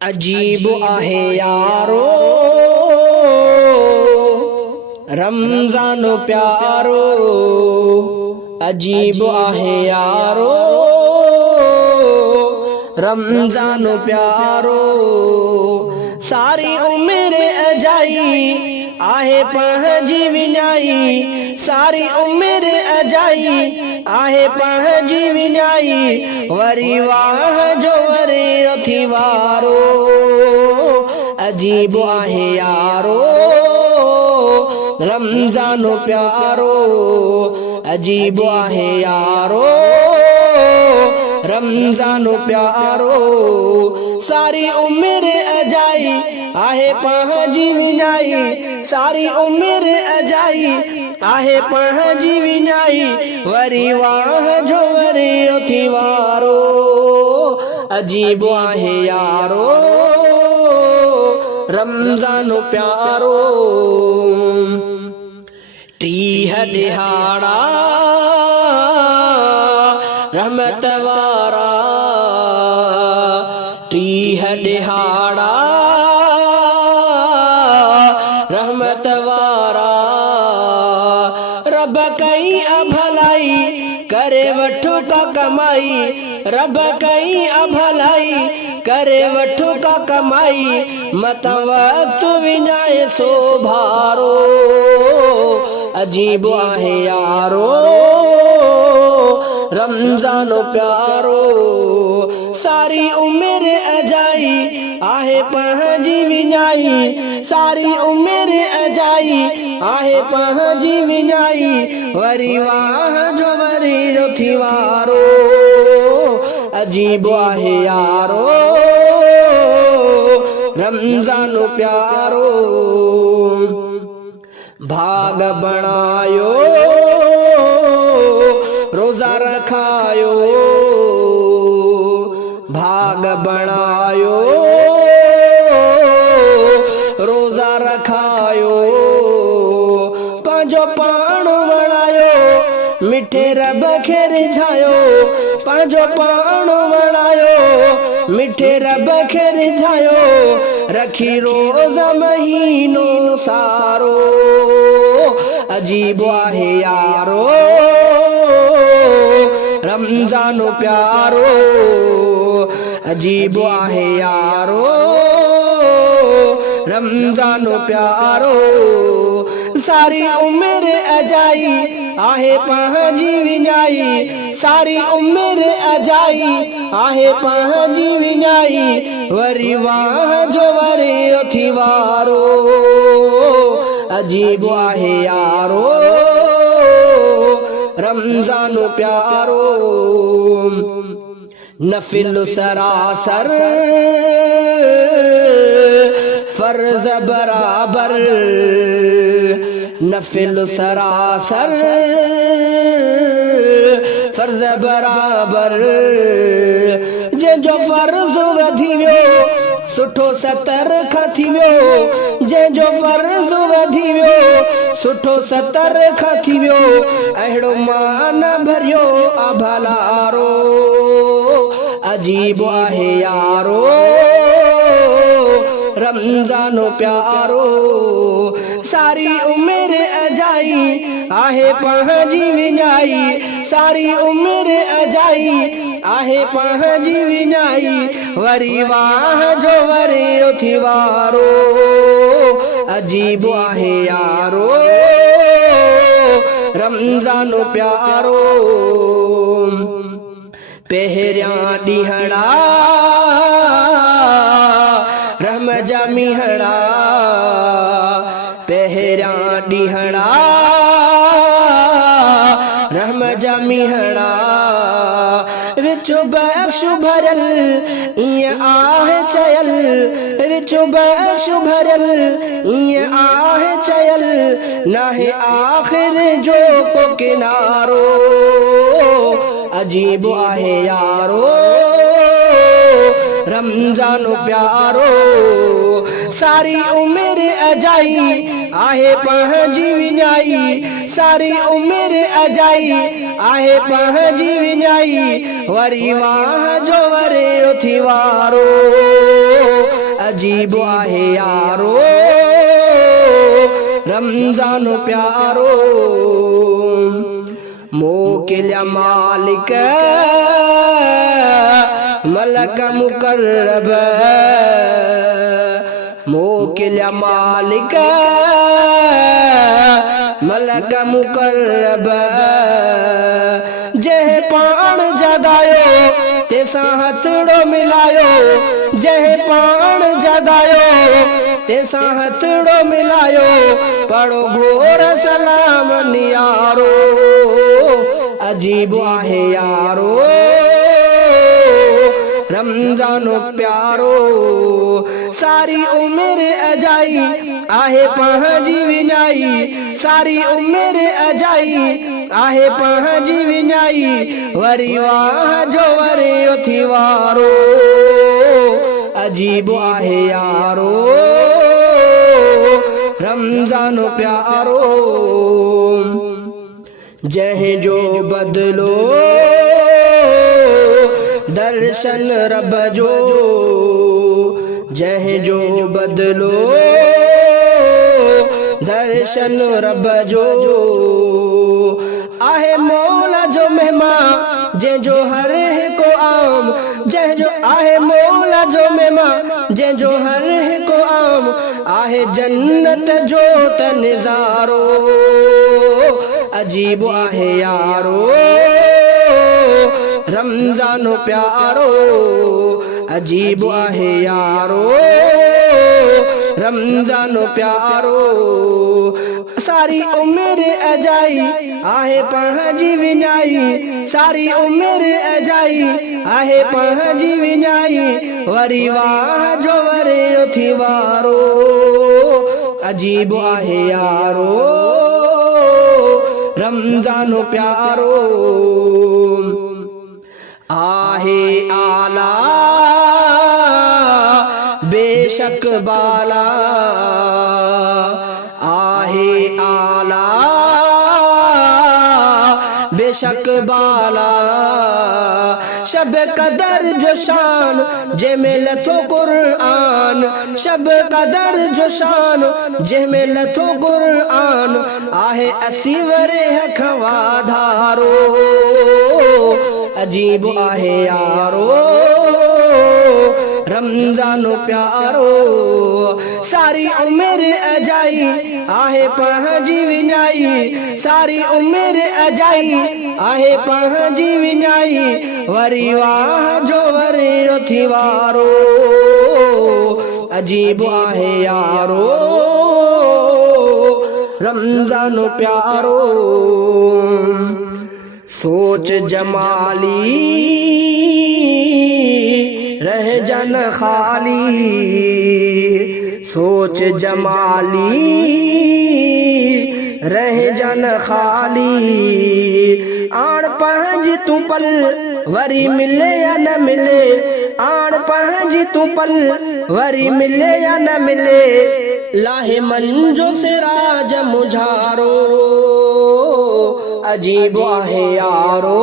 अजीब आहे यारो रमज़ान प्यारो, अजीब आहे यारो रमज़ान प्यारो। सारी उम्र अजाई आहे पंहिंजी विञाई, सारी उम्र अजाई आहे पंहिंजी विञाई, वरी वाह जो वरी नथी वारो। अजीब आहे यारो रमज़ान प्यारो, अजीब आहे यारो रमज़ान प्यारो। सारी उम्र अजाई आहे पंहिंजी विञाई, सारी उम्र अजाई आहे पंहिंजी विञाई, वरी वाह जो वरी नथी वारो। अजीब आहे यारो रमज़ान प्यारो। टीह दिहाड़ा रहमत वारा, टीह दिहाड़ा रहमत वारा। रब कई अभलाई करे वठो का कमाई, रब कई अभलाई करे वठो का कमाई, मत वक्त विञाए सो भारो। अजीब आहे यारो रमज़ान प्यारो। सारी उम्र अजाई आहे पंहिंजी विञाई, सारी उम्र अजाई आहे पंहिंजी विञाई, वरी वाह जो वरी नथी वारो। अजीब आहे यारो रमज़ान प्यारो। भाग बणायो रोज़ा रखायो, भाग बणायो रोज़ा रखायो। पंहिंजो पाण वणायो मिठे रब खे रिझायो, पंहिंजो पाण वणायो मिठे रब खे रिझायो, रखी रोज़ा महीनो सारो। अजीब आहे यारो रमज़ान प्यारो, अजीब आहे यारो रमज़ान प्यारो। सारी उम्र अजाई आहे पंहिंजी विञाई, सारी उम्र अजाई आहे पंहिंजी विञाई, वरी वाह जो वरी नथी वारो। अजीब आहे यारो रमज़ान प्यारो। नफिल सरासर फर्ज बराबर, नफिल सरासर फर्ज बराबर। जंहिंजो फर्ज़ वधी वियो सुठो सतर खां थी वियो, जंहिंजो फर्ज़ वधी वियो सुठो सतर खां थी वियो, अहिड़ो मान भरियो अभलारो। अजीब आहे यारो रमज़ान प्यारो। सारी उम्र अजाई आहे पंहिंजी विञाई, सारी उम्र अजाई आहे पंहिंजी विञाई, वरी वाह जो वरी नथी वारो। अजीब आहे यारो रमज़ान प्यारो। पहिरियां ॾींहड़ा रहम जा मीहड़ा, पहिरियां ॾींहड़ा रहम जा मीहड़ा। विचो बख्श भरियल ईअं आहे चयल, विचो बख्श भरियल ईअं आहे चयल, नाहे आख़िर जो को किनारो। अजीब आहे यारो रमज़ान प्यारो। सारी उम्र अजाई आहे पंहिंजी विञाई, सारी उम्र अजाई आहे पंहिंजी विञाई, वरी वाह जो वरी नथी वारो। अजीब आहे यारो रमज़ान प्यारो मोकिलिया मालिक मलक मुकर्रब मोकिलिया मालिक मलक मुकर्रब जह पाण जगायो तेसा हथड़ो मिलायो जह पाण जगायो तेसा हथड़ो मिलायो पढ़ो घोर सलाम नियारो अजीब आहे यारो रमज़ान प्यारो सारी उम्र अजाई आहे पंहिंजी विञाई सारी उम्र अजाई आहे पंहिंजी विञाई वरी वाह जो वरी उथी वारो अजीब आहे यारो रमज़ान प्यारो जंहिं जो बदलो दर्शन रब जो जंहिं जो बदलो दर्शन रब जो आहे मौला जो मेहमान जंहिंजो हर हिकु आम जंहिंजो आहे मौला जो मेहमान जंहिंजो हर हिकु आम आहे जन्नत जो त निज़ारो अजीब आहे यारो रमज़ान प्यारो अजीब आहे यारो रमज़ान प्यारो सारी उम्र अजाई आहे पंहिंजी विञाई सारी उम्र अजाई आहे पंहिंजी विञाई वरी वाह जो वरी उथी वारो अजीब आहे यारो रमज़ान प्यारो आहे आला बेशक बाला आहे आला बेशक बाला शब कदर जो शान जंहिंमें लथो क़ुर्आन शब कदर जो शान जंहिंमें लथो क़ुर्आन आहे असी वरे हख वाधारो अजीब आहे यारो रमज़ान प्यारो सारी उम्र अजाई आहे पंहिंजी विञाई सारी उम्र अजाई आहे पंहिंजी विञाई वरी वाह जो वरी उथी वारो अजीब आहे यारो रमज़ान प्यारो सोच जमाली रह जन खाली सोच जमाली रह जन खाली आण पंहिंजी तू पल वरी मिले या न मिले आण पंहिंजी तू पल वरी मिले या न मिले लाहे मन जो सिराज मुझारो अजीब आहे यारो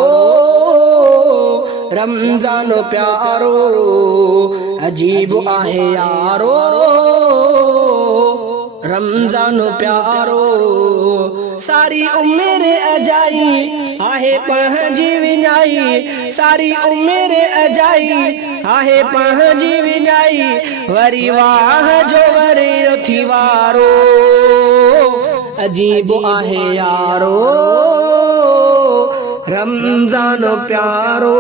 रमज़ान प्यारो अजीब आहे यारो रमज़ान प्यारो सारी उम्र अजाई आहे पंहिंजी विञाई सारी उम्र अजाई आहे पंहिंजी विञाई वरी वाह जो वरी उथी वारो अजीब आहे यारो रमज़ान प्यारो।